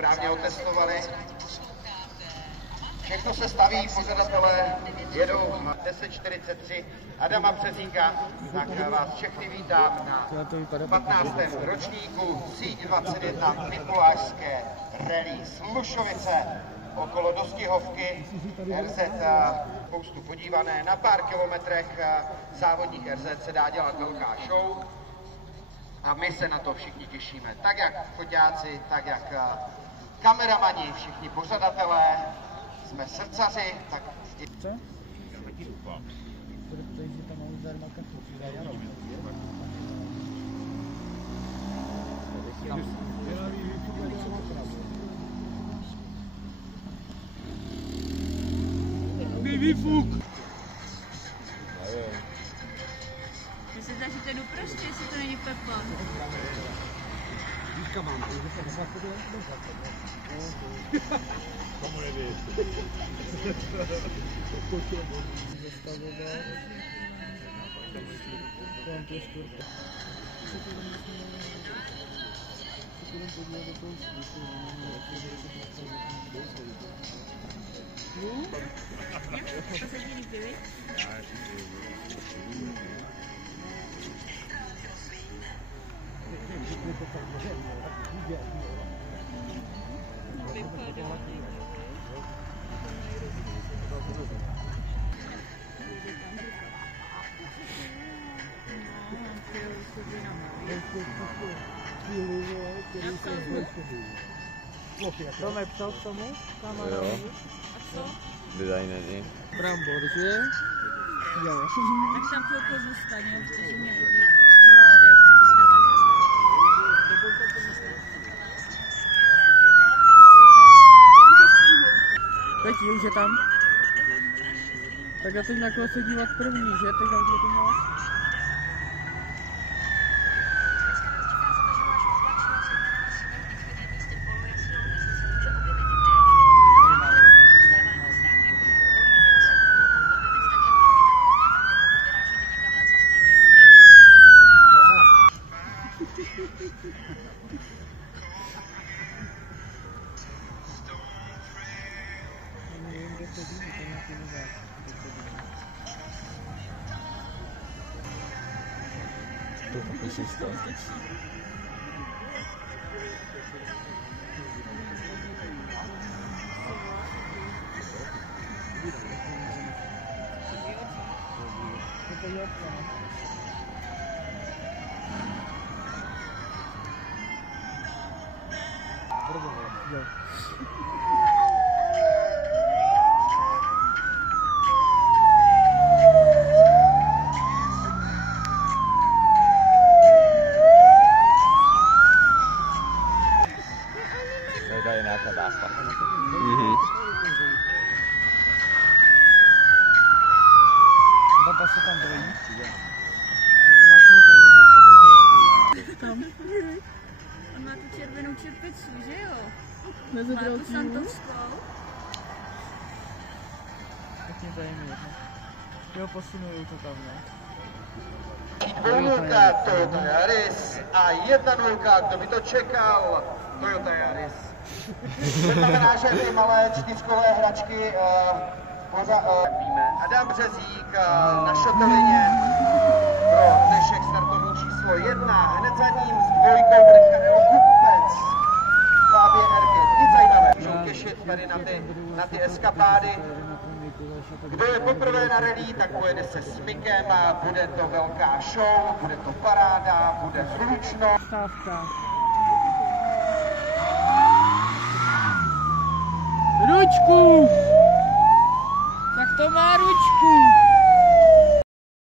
správně otestovali. Všechno se staví, pořadatelé jedou 10:43 Adama Březínka, tak vás všechny vítám na 15. ročníku Síť 21 Mikulášské rally Slušovice okolo Dostihovky. RZ spoustu podívané, na pár kilometrech závodních RZ se dá dělat velká show a my se na to všichni těšíme, tak jak foťáci, tak jak kameramani, všichni pořadatelé. Jsme srdcaři, tak... Co? Já taky doufám. Protože tam mám zdarma kafu. Výfuk! Já se zdá, že to je doprostě, jestli to není Pepa. Víčka mám, takže se nezapoduje? Tomu nevíš. To nepsal k tomu? Jo. Designeři. Brambor, že? Jo. Tak tam chvilku zůstane, protože mě bolí záda, jak si postavit. Teď je, že tam? Tak já teď na koho se dívat první, že? Tak jak to měla? To taky si stalo. To je nějaká dásta. Baba se tam bojí. Tam. On má tu červenou čepici, že jo? Má tu santovskou. Tak mě zajímavé. Jo, posunuju to tam, ne? Dvoulka Toyota Yaris a 1-0, kdo by to čekal, Toyota Yaris. To znamená, že ty malé čtyřkolé hračky víme. Adam Březík na šotelině pro dnešek startovní číslo 1. Hned za ním s dvojkou bude Karel Kupec. Fabie Erget. Nic zajímavé. Můžou těšit tady na ty eskapády. Kdo je poprvé na rally, tak pojede se s Mikem, bude to velká show, bude to paráda, bude hlučno. Stávka. Ručku!